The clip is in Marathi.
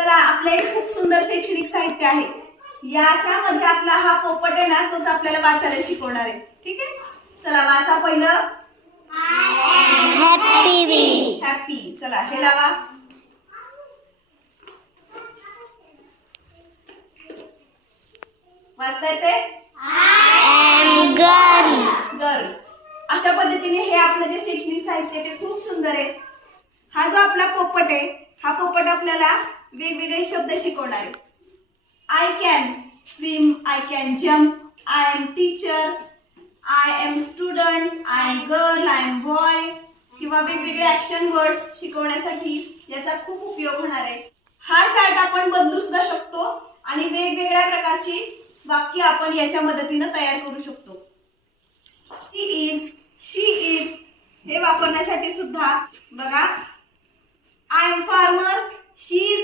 चला आपल्या इथे खूप सुंदर शैक्षणिक साहित्य आहे. याच्यामध्ये आपला हा पोपट आहे ना तोच आपल्याला वाचायला शिकवणार आहे. ठीक आहे? चला वाचा पहिलं. हॅपी हॅपी चला हे लावा. वाचता येते गर्ल अशा पद्धतीने हे आपलं जे शैक्षणिक साहित्य आहे ते खूप सुंदर आहे. हा जो आपला पोपट आहे हा पोपट आपल्याला वेगवेगळे शब्द शिकवणार आहे. I can swim I can jump I am teacher I am student I am girl I am boy किंवा वेगवेगळे ऍक्शन वर्ड्स शिकवण्यासाठी याचा खूप उपयोग होणार आहे. हा चार्ट आपण बदलू सुद्धा शकतो आणि वेगवेगळ्या प्रकारची वाक्य आपण याच्या मदतीनं तयार करू शकतो. शी इज शी इज हे वापरण्यासाठी सुद्धा बघा. I am farmer she is